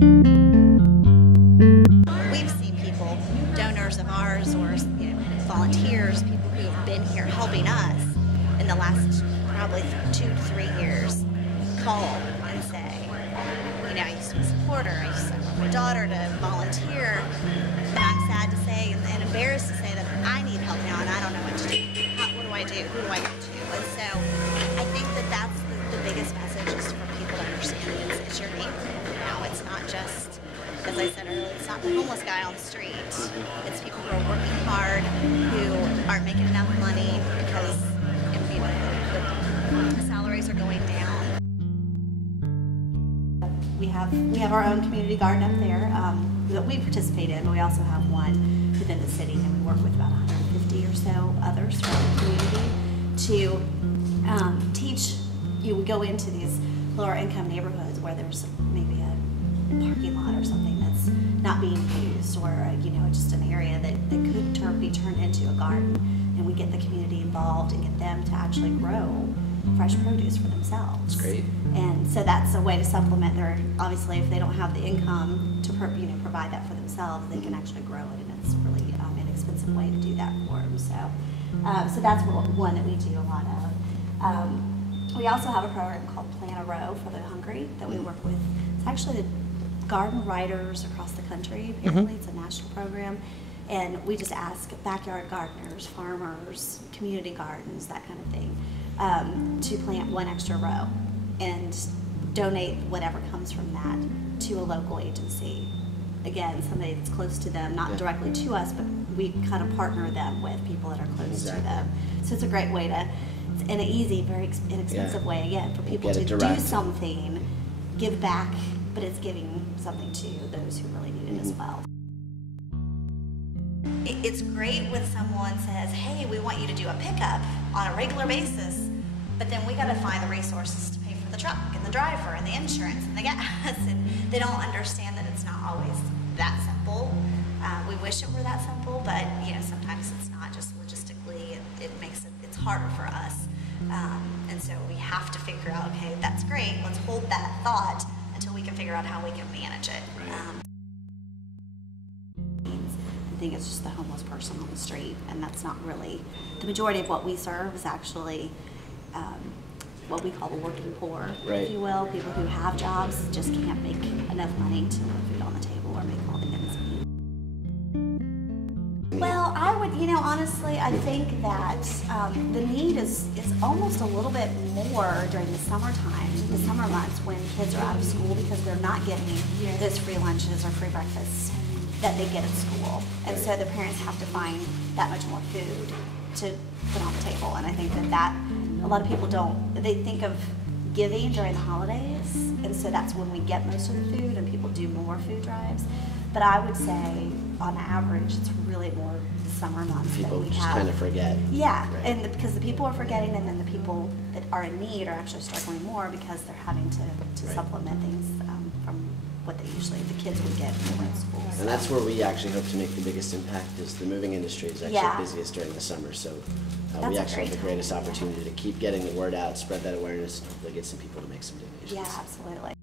We've seen people, donors of ours or volunteers, people who have been here helping us in the last probably 2 to 3 years, call and say, I used to be a supporter, I used to send my daughter to volunteer, and I'm sad to say and embarrassed to say that I need help now and I don't know what to do. What do I do? Who do I go to? And so I think that that's the biggest message is for people to understand it's your neighbor. It's not just, as I said earlier, it's not the homeless guy on the street. It's people who are working hard, who aren't making enough money because the salaries are going down. We have our own community garden up there that we participate in, but we also have one within the city, and we work with about 150 or so others from the community to teach. You would go into these lower income neighborhoods where there's maybe a parking lot or something that's not being used, or just an area that could be turned into a garden, and we get the community involved and get them to actually grow fresh produce for themselves. That's great. And so that's a way to supplement their, obviously if they don't have the income to provide that for themselves, they can actually grow it, and it's really an inexpensive way to do that for them. So that's one that we do a lot of. We also have a program called Plant a Row for the Hungry that we work with. It's actually the garden writers across the country. Apparently it's a national program, and we just ask backyard gardeners, farmers, community gardens, that kind of thing, to plant one extra row and donate whatever comes from that to a local agency. Again, somebody that's close to them, not directly to us, but we kind of partner them with people that are close to them. So it's a great way to, in an easy, very inexpensive way, again, for people to do something, give back, but it's giving something to those who really need it as well. It's great when someone says, hey, we want you to do a pickup on a regular basis, but then we got to find the resources to pay for the truck and the driver and the insurance and the gas, and they don't understand that it's not always that simple. We wish it were that simple, but sometimes it's not. Just logistically, it's harder for us, and so we have to figure out, okay, that's great, let's hold that thought until we can figure out how we can manage it. I think it's just the homeless person on the street, and that's not really the majority of what we serve. Is actually what we call the working poor, if you will, people who have jobs just can't make enough money to put food on the table or make all the ends meet. Well, I would, honestly, I think that the need is almost a little bit more during the summertime, the summer months when kids are out of school, because they're not getting those free lunches or free breakfasts that they get at school. And so the parents have to find that much more food to put on the table. And I think that a lot of people they think of giving during the holidays, and so that's when we get most of the food and people do more food drives. But I would say on average it's really more the summer months people that we just have. kind of forget. Yeah, and because the people are forgetting, and then the people that are in need are actually struggling more because they're having to supplement things from what the kids would get when they were in school. And that's where we actually hope to make the biggest impact. Is the moving industry is actually busiest during the summer, so we actually have the greatest opportunity to keep getting the word out, spread that awareness, and hopefully get some people to make some donations. Yeah, absolutely.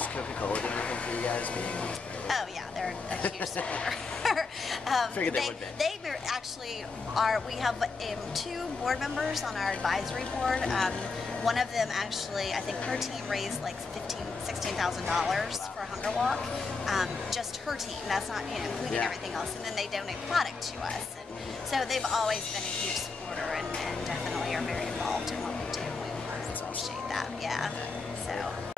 Does Coca-Cola do anything for you guys? Oh yeah, they're a huge supporter. Figured they would be. They actually are. We have 2 board members on our advisory board. One of them actually, I think her team raised like $16,000 for a hunger walk. Just her team. That's not including everything else. And then they donate product to us. And so they've always been a huge supporter and definitely are very involved in what we do. We appreciate that. Yeah. So.